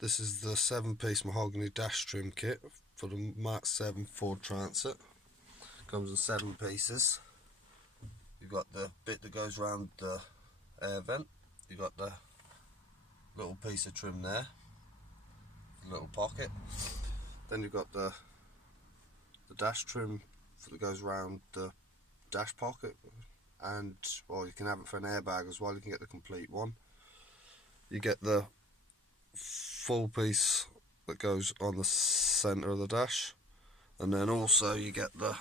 This is the 7-piece mahogany dash trim kit for the mk7 Ford Transit. Comes in 7 pieces. You've got the bit that goes around the air vent. You've got the little piece of trim there, the little pocket. Then you've got the dash trim that goes around the dash pocket, and well, you can have it for an airbag as well. You can get the complete one. You get the full piece that goes on the centre of the dash, and then also you get the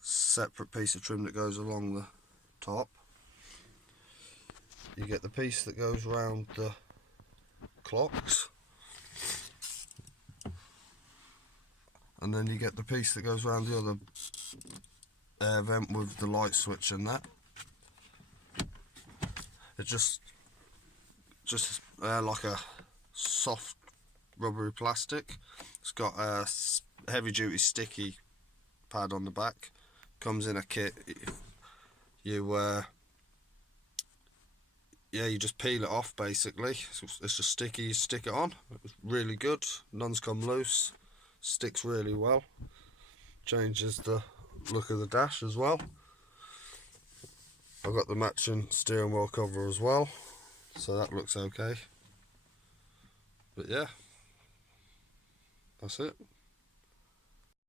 separate piece of trim that goes along the top. You get the piece that goes around the clocks, and then you get the piece that goes around the other air vent with the light switch and that. It's just like a soft rubbery plastic. It's got a heavy duty sticky pad on the back. Comes in a kit. You just peel it off basically. It's just sticky, you stick it on. It's really good. None's come loose. Sticks really well. Changes the look of the dash as well. I've got the matching steering wheel cover as well, so that looks okay. But yeah, that's it.